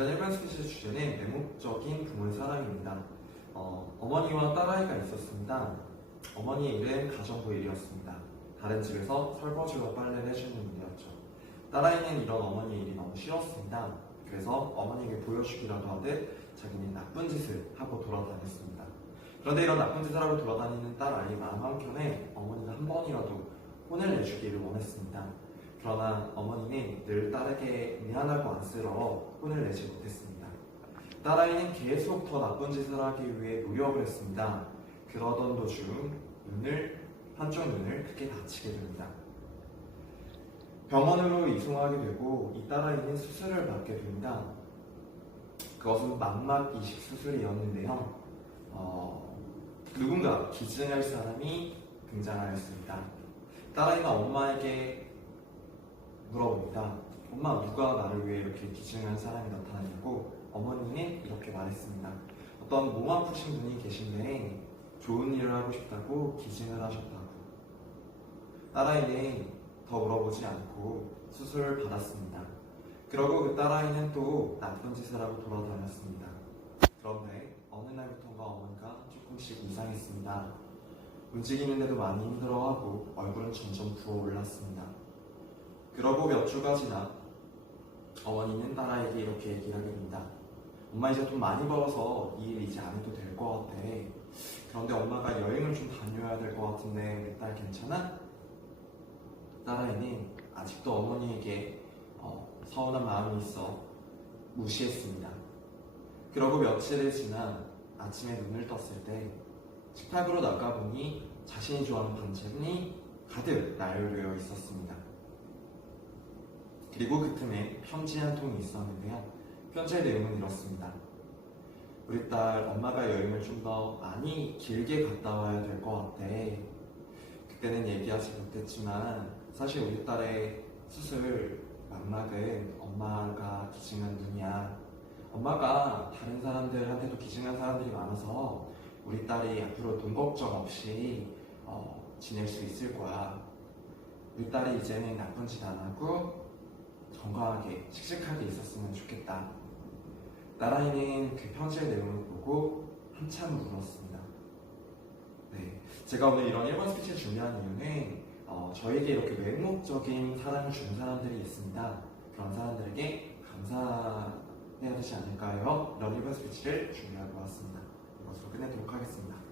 일반 스피치 주제는 매목적인 부모의 사랑입니다. 어, 어머니와 딸아이가 있었습니다. 어머니의 일은 가정부 일이었습니다. 다른 집에서 설거지와 빨래를 해주는 일이었죠. 딸아이는 이런 어머니의 일이 너무 싫었습니다. 그래서 어머니에게 보여주기라도 하듯 자기는 나쁜 짓을 하고 돌아다녔습니다. 그런데 이런 나쁜 짓을 하고 돌아다니는 딸아이 마음 한켠에 어머니가 한 번이라도 혼을 내주기를 원했습니다. 그러나 어머니는 늘 딸에게 미안하고 안쓰러워 혼을 내지 못했습니다. 딸아이는 계속 더 나쁜 짓을 하기 위해 노력을 했습니다. 그러던 도중 눈을 한쪽 눈을 크게 다치게 됩니다. 병원으로 이송하게 되고 이 딸아이는 수술을 받게 됩니다. 그것은 망막 이식 수술이었는데요. 어, 누군가 기증할 사람이 등장하였습니다. 딸아이가 엄마에게 물어봅니다. 엄마 누가 나를 위해 이렇게 기증한 사람이 나타나냐고 어머니는 이렇게 말했습니다. 어떤 몸 아프신 분이 계신데 좋은 일을 하고 싶다고 기증을 하셨다고. 딸아이는 더 물어보지 않고 수술을 받았습니다. 그러고 그 딸아이는 또 나쁜 짓을 하고 돌아다녔습니다. 그런데 어느 날부터가 어머니가 조금씩 이상했습니다. 움직이는데도 많이 힘들어하고 얼굴은 점점 부어올랐습니다. 몇 주가 지나 어머니는 딸아이에게 이렇게 얘기를 하게 됩니다. 엄마 이제 돈 많이 벌어서 이 일 이제 안 해도 될 것 같아. 그런데 엄마가 여행을 좀 다녀야 될 것 같은데 우리 딸 괜찮아? 딸아이는 아직도 어머니에게 어, 서운한 마음이 있어 무시했습니다. 그러고 며칠이 지나 아침에 눈을 떴을 때 식탁으로 나가보니 자신이 좋아하는 반찬이 가득 나열되어 있었습니다. 그리고 그 틈에 편지 한 통이 있었는데요. 편지의 내용은 이렇습니다. 우리 딸 엄마가 여행을 좀 더 많이 길게 갔다 와야 될 것 같아. 그때는 얘기하지 못했지만 사실 우리 딸의 수술 망막은 엄마가 기증한 눈이야. 엄마가 다른 사람들한테도 기증한 사람들이 많아서 우리 딸이 앞으로 돈 걱정 없이 어, 지낼 수 있을 거야. 우리 딸이 이제는 나쁜 짓 안 하고 건강하게 씩씩하게 있었으면 좋겠다. 나라이는 그 편지의 내용을 보고 한참 울었습니다. 네, 제가 오늘 이런 1번 스피치를 준비한 이유는 어, 저에게 이렇게 맹목적인 사랑을 주는 사람들이 있습니다. 그런 사람들에게 감사해야 되지 않을까요? 이런 1번 스피치를 준비하고 왔습니다. 이것으로 끝내도록 하겠습니다.